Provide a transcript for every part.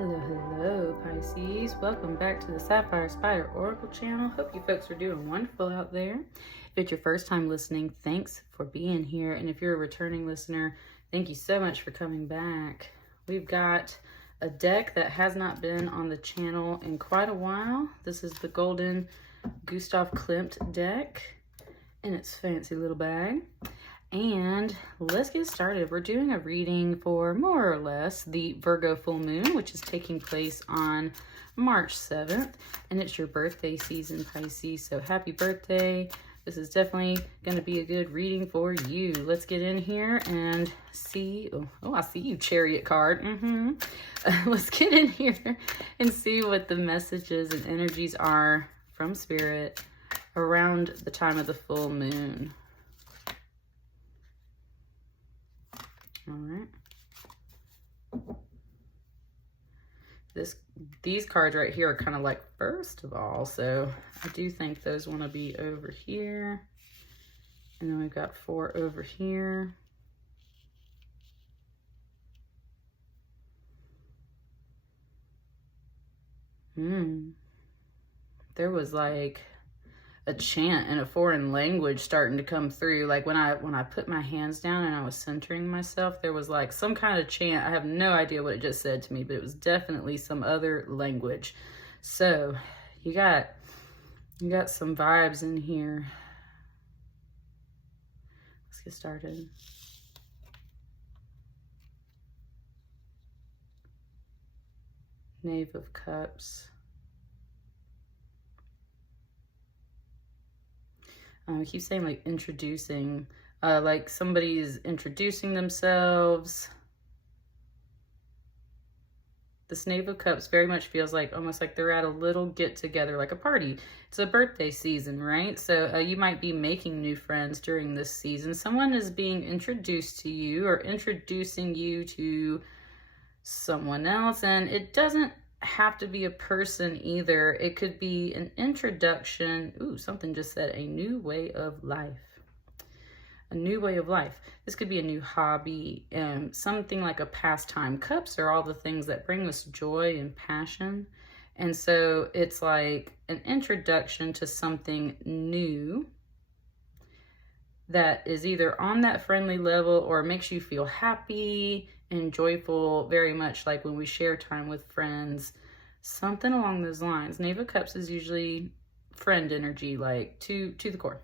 Hello, hello, Pisces. Welcome back to the Sapphire Spider Oracle channel. Hope you folks are doing wonderful out there. If it's your first time listening, thanks for being here. And if you're a returning listener, thank you so much for coming back. We've got a deck that has not been on the channel in quite a while. This is the Golden Gustav Klimt deck in its fancy little bag. And let's get started. We're doing a reading for more or less the Virgo full moon, which is taking place on March 7th. And it's your birthday season, Pisces. So happy birthday. This is definitely going to be a good reading for you. Let's get in here and see. Oh, I see you, Chariot card. Let's get in here and see what the messages and energies are from Spirit around the time of the full moon. All right. These cards right here are kind of like first of all, so I do think those want to be over here. And then we've got 4 over here. There was like a chant in a foreign language starting to come through. Like when I put my hands down and I was centering myself, there was like some kind of chant. I have no idea what it just said to me, but it was definitely some other language. So you got some vibes in here. Let's get started. Knave of Cups. I keep saying like introducing, like somebody's introducing themselves. This Knave of Cups very much feels like almost like they're at a little get together, like a party. It's a birthday season, right? So you might be making new friends during this season. Someone is being introduced to you or introducing you to someone else, and it doesn't have to be a person either. It could be an introduction. Ooh, something just said a new way of life. A new way of life. This could be a new hobby, something like a pastime. Cups are all the things that bring us joy and passion. And so it's like an introduction to something new that is either on that friendly level or makes you feel happy and joyful, very much like when we share time with friends, something along those lines. Knave of Cups is usually friend energy, like to the core.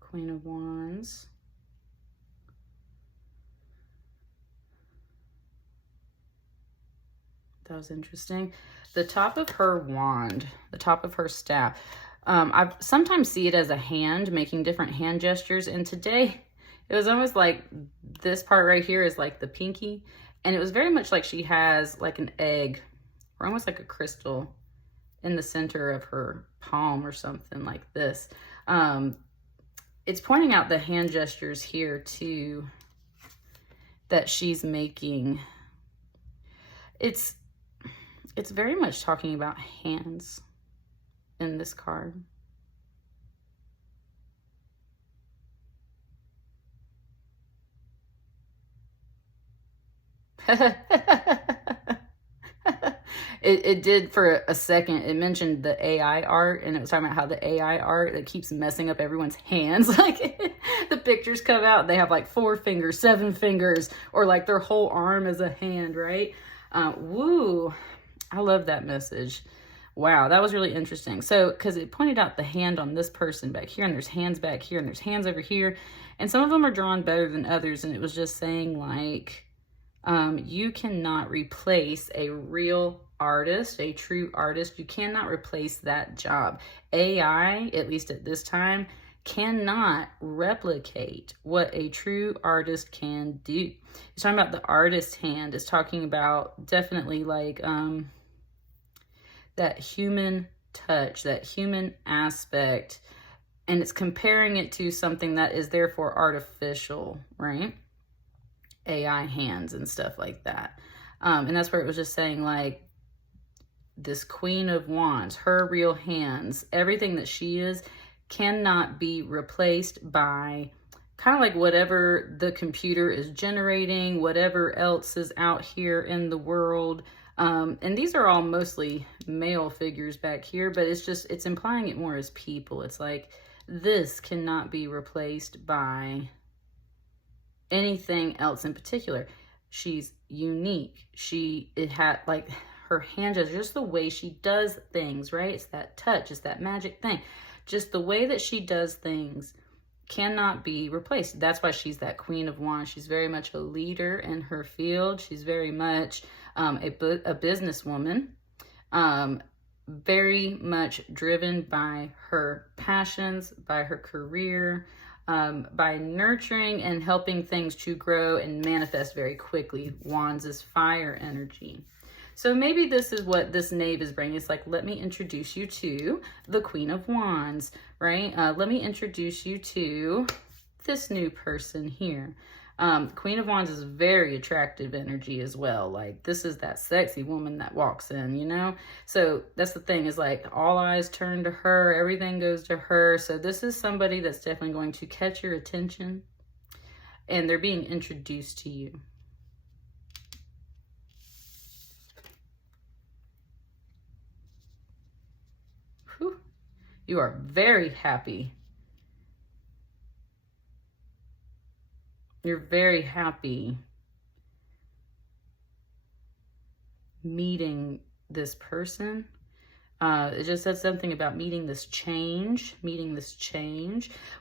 Queen of Wands. That was interesting. The top of her wand, the top of her staff, I sometimes see it as a hand, making different hand gestures. And today, it was almost like this part right here is like the pinky. And it was very much like she has like an egg or almost like a crystal in the center of her palm or something like this. It's pointing out the hand gestures here too that she's making. It's very much talking about hands in this card. It did for a second. It mentioned the AI art, and it was talking about how the AI art that keeps messing up everyone's hands. Like the pictures come out, and they have like 4 fingers, 7 fingers, or like their whole arm is a hand, right? Woo. I love that message. Wow, that was really interesting. So, because it pointed out the hand on this person back here, and there's hands back here, and there's hands over here, and some of them are drawn better than others, and it was just saying like, you cannot replace a real artist, a true artist. You cannot replace that job. AI, at least at this time, cannot replicate what a true artist can do. It's talking about the artist hand. It's talking about definitely like that human touch, that human aspect, and it's comparing it to something that is therefore artificial, right? AI hands and stuff like that. And that's where it was just saying like this Queen of Wands, her real hands, everything that she is cannot be replaced by kind of like whatever the computer is generating, whatever else is out here in the world. And these are all mostly male figures back here, but it's implying it more as people. It's like, this cannot be replaced by anything else in particular. She's unique. It had like her hand gestures, just the way she does things, right? It's that touch, it's that magic thing. Just the way that she does things cannot be replaced. That's why she's that Queen of Wands. She's very much a leader in her field. She's very much a businesswoman, very much driven by her passions, by her career, by nurturing and helping things to grow and manifest very quickly. Wands is fire energy. So maybe this is what this knave is bringing. It's like, let me introduce you to the Queen of Wands, right? Let me introduce you to this new person here. Queen of Wands is very attractive energy as well. Like, this is that sexy woman that walks in, you know? So that's the thing, is like all eyes turn to her, everything goes to her. So this is somebody that's definitely going to catch your attention, and they're being introduced to you. Whew. You are very happy. You're very happy meeting this person. It just said something about meeting this change,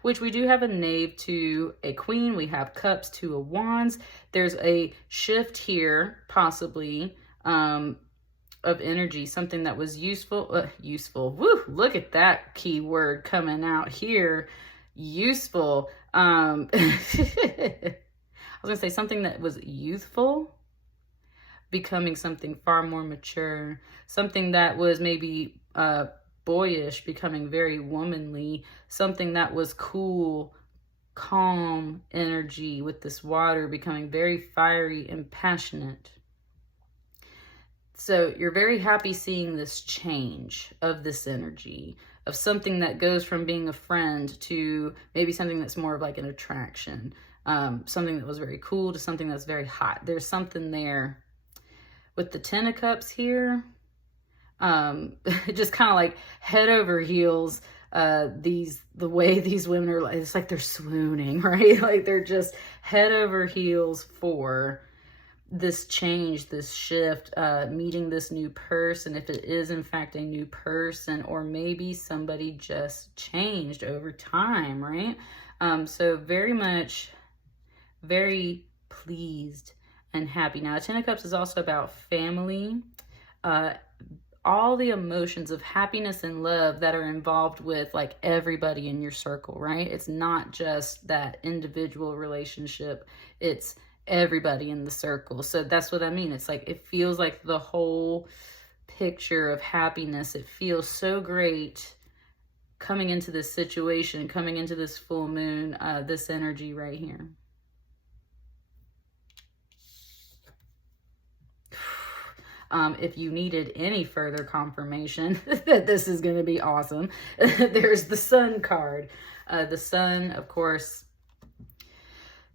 which we do have a knave to a queen. We have cups to a wands. There's a shift here, possibly, of energy, something that was useful. Woo, look at that key word coming out here. Useful. I was gonna say something that was youthful, becoming something far more mature, something that was maybe boyish, becoming very womanly, something that was cool, calm energy with this water, becoming very fiery and passionate. So you're very happy seeing this change of this energy, of something that goes from being a friend to maybe something that's more of like an attraction, something that was very cool to something that's very hot. There's something there. With the Ten of Cups here, just kind of like head over heels, the way these women are, like, it's like they're swooning, right? Like they're just head over heels for this change, this shift, meeting this new person, if it is in fact a new person, or maybe somebody just changed over time, right? So very much, very pleased and happy. Now, Ten of Cups is also about family, all the emotions of happiness and love that are involved with like everybody in your circle, right? It's not just that individual relationship, it's everybody in the circle. So that's what I mean. It's like, it feels like the whole picture of happiness. It feels so great coming into this situation, coming into this full moon, this energy right here. If you needed any further confirmation that this is going to be awesome, there's the Sun card. The Sun, of course,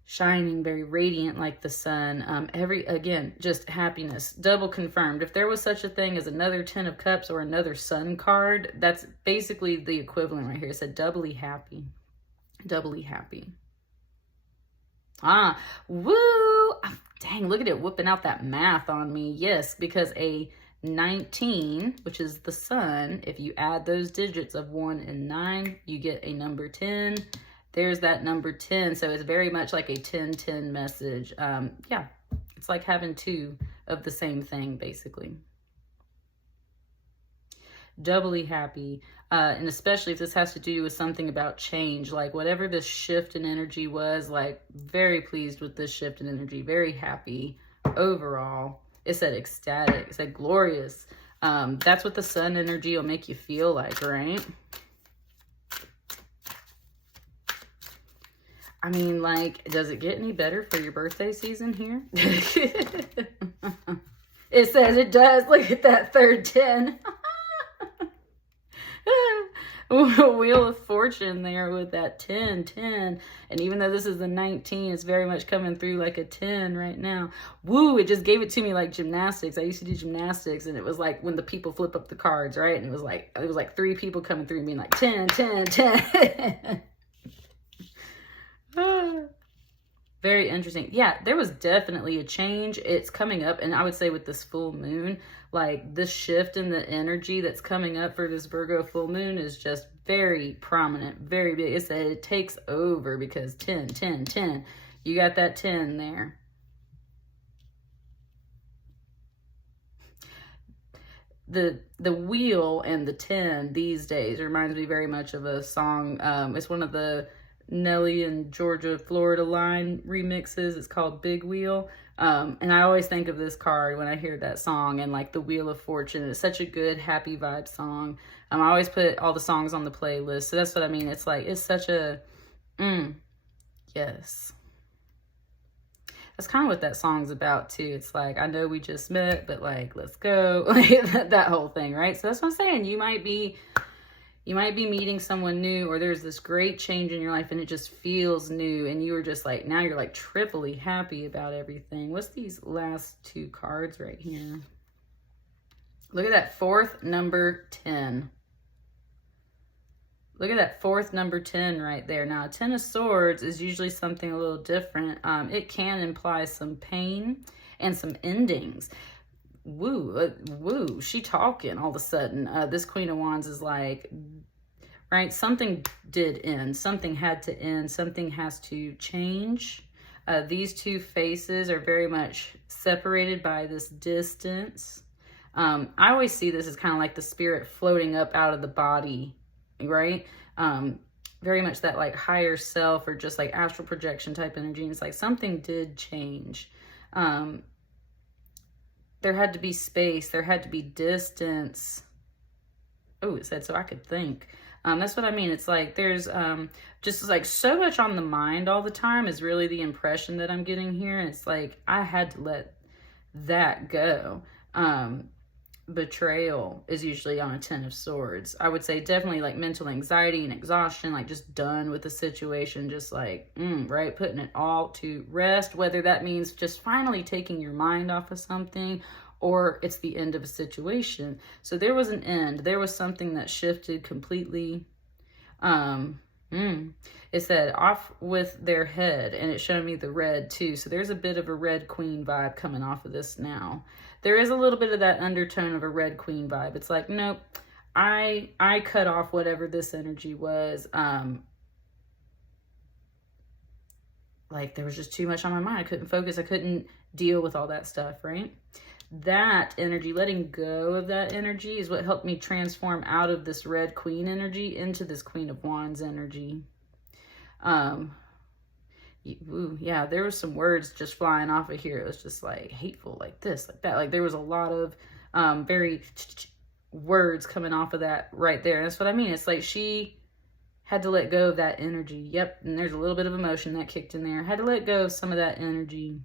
shining very radiant like the sun. Again, just happiness, double confirmed. If there was such a thing as another Ten of Cups or another Sun card, that's basically the equivalent right here. It said doubly happy, doubly happy. Woo! Dang, look at it whipping out that math on me. Yes, because a 19, which is the sun, if you add those digits of 1 and 9, you get a number 10. There's that number 10. So it's very much like a 10-10 message. Yeah, it's like having two of the same thing, basically. Doubly happy. And especially if this has to do with something about change, like whatever this shift in energy was, like very pleased with this shift in energy, very happy overall. It said ecstatic, it said glorious. That's what the sun energy will make you feel like, right? I mean, like, does it get any better for your birthday season here? It says it does. Look at that third 10. Wheel of Fortune there with that 10, 10. And even though this is the 19, it's very much coming through like a 10 right now. Woo, it just gave it to me like gymnastics. I used to do gymnastics, and it was like when the people flip up the cards, right? And it was like 3 people coming through and being like 10, 10, 10. Very interesting. Yeah, there was definitely a change. It's coming up, and I would say with this full moon, like this shift in the energy that's coming up for this Virgo full moon is just very prominent, very big. It said it takes over because 10, 10, 10. You got that 10 there. The wheel and the 10 these days reminds me very much of a song. It's one of the Nelly and Georgia Florida Line remixes. It's called Big Wheel. And I always think of this card when I hear that song, and like the Wheel of Fortune. It's such a good happy vibe song. I always put all the songs on the playlist. So that's what I mean. It's like, it's such a, yes. That's kind of what that song's about too. It's like, I know we just met, but like, let's go. Like that whole thing, right? So that's what I'm saying. You might be meeting someone new, or there's this great change in your life and it just feels new, and you were just like, now you're like triply happy about everything. What's these last 2 cards right here? Look at that 4th number 10. Look at that 4th number 10 right there. Now, 10 of Swords is usually something a little different. It can imply some pain and some endings. Woo, woo, she talking all of a sudden. This Queen of Wands is like, right, something did end. Something had to end. Something has to change. These 2 faces are very much separated by this distance. I always see this as kind of like the spirit floating up out of the body, right? Very much that like higher self, or just like astral projection type energy. And it's like something did change. There had to be space. There had to be distance. Oh, it said so I could think. That's what I mean. It's like there's just like so much on the mind all the time is really the impression that I'm getting here. And it's like I had to let that go. Betrayal is usually on a 10 of Swords. I would say definitely like mental anxiety and exhaustion, like just done with the situation, just like, right, putting it all to rest, whether that means just finally taking your mind off of something, or it's the end of a situation. So there was an end. There was something that shifted completely. It said off with their head, and it showed me the red too. So there's a bit of a Red Queen vibe coming off of this now. There is a little bit of that undertone of a Red Queen vibe. It's like, nope, I cut off whatever this energy was. Like there was just too much on my mind. I couldn't focus. I couldn't deal with all that stuff, right? That energy, letting go of that energy, is what helped me transform out of this Red Queen energy into this Queen of Wands energy. Yeah, there was some words just flying off of here. It was just like hateful, like this, like that. Like there was a lot of very words coming off of that right there. And that's what I mean. It's like she had to let go of that energy. Yep, and there's a little bit of emotion that kicked in there. Had to let go of some of that energy.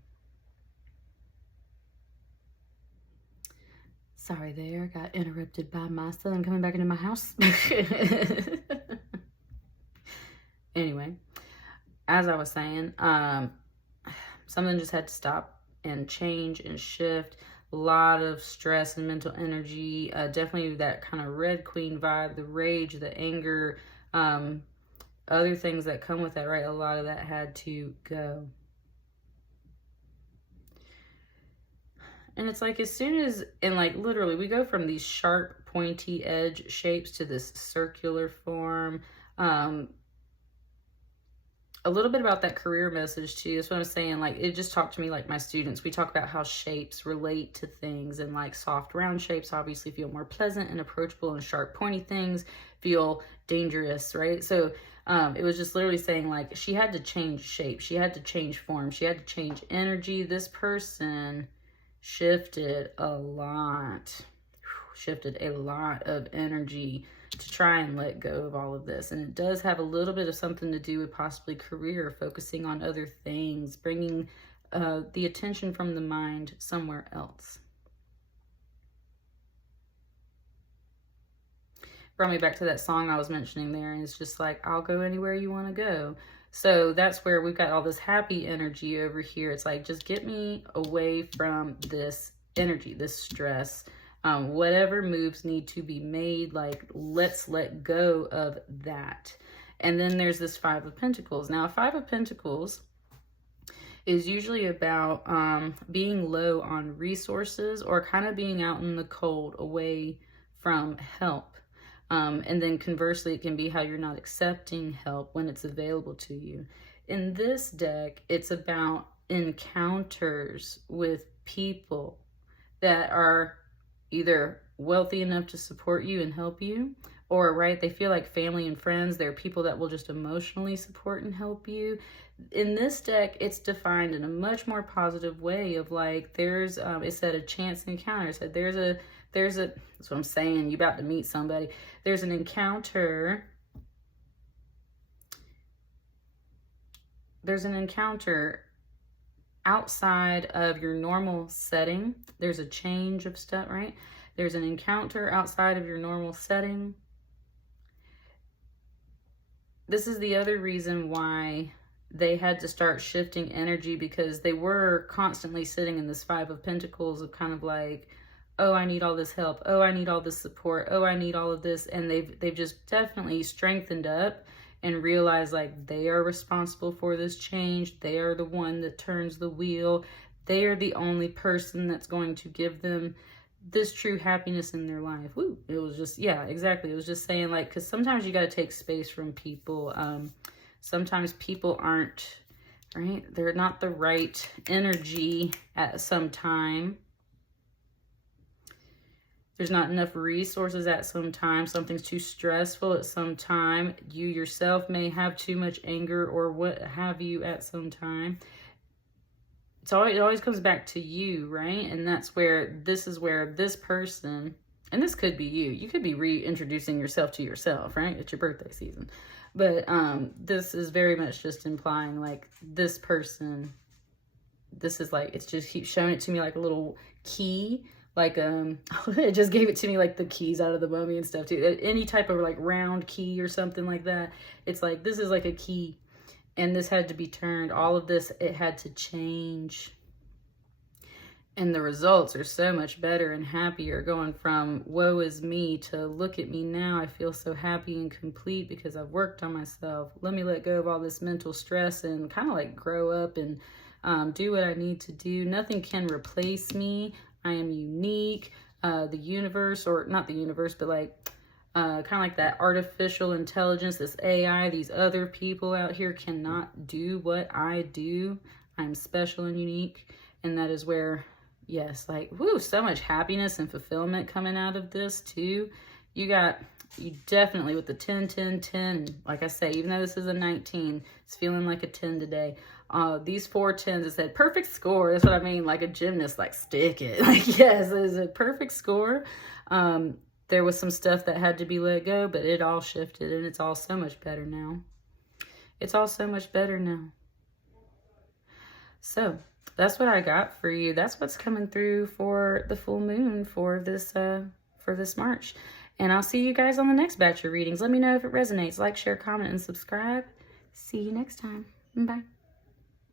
Sorry there, got interrupted by my son coming back into my house. Anyway, as I was saying, something just had to stop and change and shift. A lot of stress and mental energy, definitely that kind of Red Queen vibe, the rage, the anger, other things that come with that, right? A lot of that had to go. And it's like as soon as, and like literally we go from these sharp pointy edge shapes to this circular form. A little bit about that career message too. That's what I'm saying. Like it just talked to me like my students. We talk about how shapes relate to things, and like soft round shapes obviously feel more pleasant and approachable, and sharp pointy things feel dangerous, right? So it was just literally saying like she had to change shape. She had to change form. She had to change energy. This person shifted a lot of energy to try and let go of all of this. And it does have a little bit of something to do with possibly career, focusing on other things, bringing the attention from the mind somewhere else. brought me back to that song I was mentioning there. And it's just like, I'll go anywhere you want to go. So that's where we've got all this happy energy over here. It's like, just get me away from this energy, this stress. Whatever moves need to be made, like, let's let go of that. And then there's this Five of Pentacles. Now, Five of Pentacles is usually about being low on resources, or kind of being out in the cold, away from help. And then conversely, it can be how you're not accepting help when it's available to you. In this deck, it's about encounters with people that are either wealthy enough to support you and help you, or, right, they feel like family and friends. They're people that will just emotionally support and help you. In this deck, it's defined in a much more positive way of like, there's, it said a chance encounter. It said there's a, that's what I'm saying, you about to meet somebody. There's an encounter. There's an encounter outside of your normal setting. There's a change of stuff, right? There's an encounter outside of your normal setting. This is the other reason why they had to start shifting energy, because they were constantly sitting in this Five of Pentacles of kind of like, oh, I need all this help. Oh, I need all this support. Oh, I need all of this. And they've just definitely strengthened up and realize like they are responsible for this change. They are the one that turns the wheel. They are the only person that's going to give them this true happiness in their life. Woo. It was just, yeah, exactly. It was just saying like, because sometimes you got to take space from people. Sometimes people aren't, right? They're not the right energy at some time. There's not enough resources at some time. Something's too stressful at some time. You yourself may have too much anger or what have you at some time. So it always comes back to you, right? And that's where, this is where this person, and this could be you. You could be reintroducing yourself to yourself, right? It's your birthday season. But this is very much just implying like this person, this is like, it's just keeps showing it to me like a little key. Like, it just gave it to me like the keys out of the mummy and stuff too. Any type of like round key or something like that. It's like, this is like a key and this had to be turned. All of this, it had to change. And the results are so much better and happier, going from woe is me to look at me now. I feel so happy and complete because I've worked on myself. Let me let go of all this mental stress and kind of like grow up and do what I need to do. Nothing can replace me. I am unique. The universe, or not the universe, but like kind of like that artificial intelligence, this AI, these other people out here cannot do what I do. I'm special and unique. And that is where, yes, like, woo, so much happiness and fulfillment coming out of this too. You definitely with the 10, 10, 10, like I say, even though this is a 19, it's feeling like a 10 today. These 4 10s, it said perfect score. That's what I mean, like a gymnast, like stick it. Like, yes, it is a perfect score. There was some stuff that had to be let go, but it all shifted and it's all so much better now. It's all so much better now. So that's what I got for you. That's what's coming through for the full moon for this March. And I'll see you guys on the next batch of readings. Let me know if it resonates. Like, share, comment, and subscribe. See you next time. Bye.